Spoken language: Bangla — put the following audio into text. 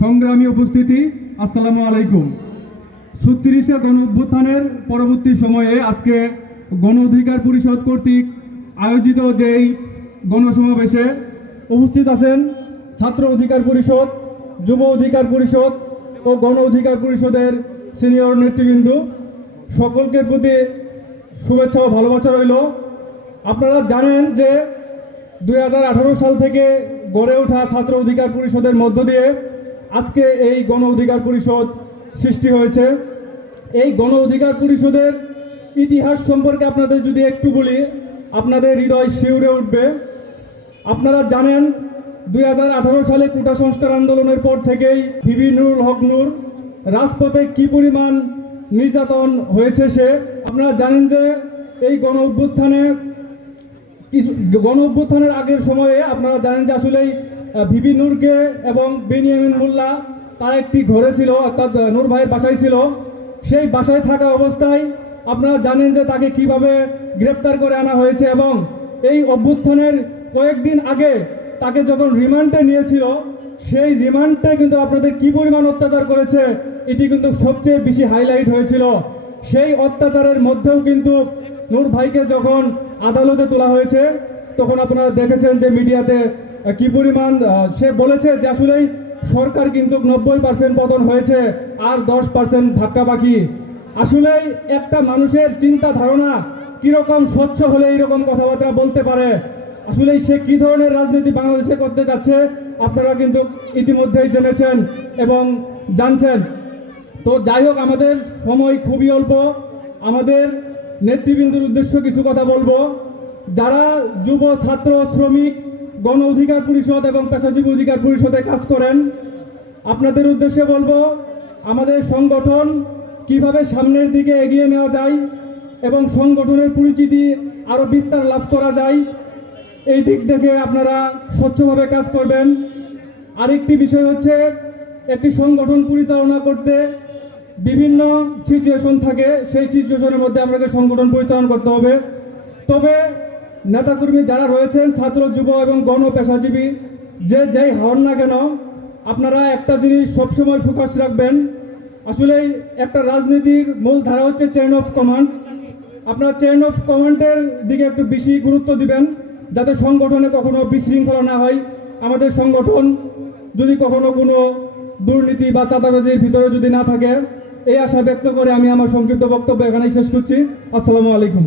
সংগ্রামী উপস্থিতি, আসসালামু আলাইকুম। 36শে গণ অভ্যুত্থানের পরবর্তী সময়ে আজকে গণ অধিকার পরিষদ কর্তৃক আয়োজিত যেই গণসমাবেশে উপস্থিত আছেন ছাত্র অধিকার পরিষদ, যুব অধিকার পরিষদ ও গণ অধিকার পরিষদের সিনিয়র নেতৃবৃন্দ, সকলকে প্রতি শুভেচ্ছা ও ভালোবাসা রইল। আপনারা জানেন যে 2018 সাল থেকে গড়ে ওঠা ছাত্র অধিকার পরিষদের মধ্য দিয়ে আজকে এই গণ অধিকার পরিষদ সৃষ্টি হয়েছে। এই গণ অধিকার পরিষদের ইতিহাস সম্পর্কে আপনাদের যদি একটু বলি, আপনাদের হৃদয় শিউরে উঠবে। আপনারা জানেন 2018 সালে কোটা সংস্কার আন্দোলনের পর থেকেই ভিবি নুরুল হক নূর রাজপথে কি পরিমাণ নির্যাতন হয়েছে সে। আপনারা জানেন যে এই গণ অভ্যুত্থানের আগের সময়ে আপনারা জানেন যে আসলেই ভিবি নূরকে এবং বেনিয়ামিন মোল্লা তার একটি ঘরে ছিল, অর্থাৎ নূর ভাইয়ের বাসায় ছিল। সেই বাসায় থাকা অবস্থায় আপনারা জানেন যে তাকে কিভাবে গ্রেপ্তার করে আনা হয়েছে, এবং এই অভ্যুত্থানের কয়েকদিন আগে তাকে যখন রিমান্ডে নিয়েছিল, সেই রিমান্ডে কিন্তু আপনাদের কি পরিমাণ অত্যাচার করেছে এটি কিন্তু সবচেয়ে বেশি হাইলাইট হয়েছিল। সেই অত্যাচারের মধ্যেও কিন্তু নূর ভাইকে যখন আদালতে তোলা হয়েছে তখন আপনারা দেখেছেন যে মিডিয়াতে কি পরিমাণ সে বলেছে যে আসলেই সরকার কিন্তু 90% পতন হয়েছে, আর 10% ধাক্কা বাকি। আসলেই একটা মানুষের চিন্তা ধারণা কিরকম স্বচ্ছ হলে এইরকম কথাবার্তা বলতে পারে, আসলেই সে কি ধরনের রাজনীতি বাংলাদেশে করতে যাচ্ছে আপনারা কিন্তু ইতিমধ্যেই জেনেছেন এবং জানছেন। তো যাই হোক, আমাদের সময় খুবই অল্প। আমাদের নেতৃবৃন্দের উদ্দেশ্যে কিছু কথা বলবো। যারা যুব, ছাত্র, শ্রমিক, গণ অধিকার পরিষদ এবং পেশাজীবী অধিকার পরিষদে কাজ করেন, আপনাদের উদ্দেশ্যে বলবো আমাদের সংগঠন কিভাবে সামনের দিকে এগিয়ে নেওয়া যায় এবং সংগঠনের পরিচিতি আরও বিস্তার লাভ করা যায়, এই দিক দেখে আপনারা স্বচ্ছভাবে কাজ করবেন। আরেকটি বিষয় হচ্ছে, একটি সংগঠন পরিচালনা করতে বিভিন্ন সিচুয়েশন থাকে, সেই সিচুয়েশনের মধ্যে আপনাকে সংগঠন পরিচালনা করতে হবে। তবে নেতাকর্মী যারা রয়েছেন, ছাত্র, যুব এবং গণ পেশাজীবী যেই হন না কেন, আপনারা একটা জিনিস সবসময় ফোকাস রাখবেন। আসলেই একটা রাজনীতির মূল ধারা হচ্ছে চেইন অফ কমান্ড। আপনারা চেইন অফ কমান্ডের দিকে একটু বেশি গুরুত্ব দিবেন, যাতে সংগঠনে কখনো বিশৃঙ্খলা না হয়। আমাদের সংগঠন যদি কখনো কোনো দুর্নীতি বা চাঁদাবাজির ভিতরে যদি না থাকে, এই আশা ব্যক্ত করে আমি আমার সংক্ষিপ্ত বক্তব্য এখানেই শেষ করছি। আসসালামু আলাইকুম।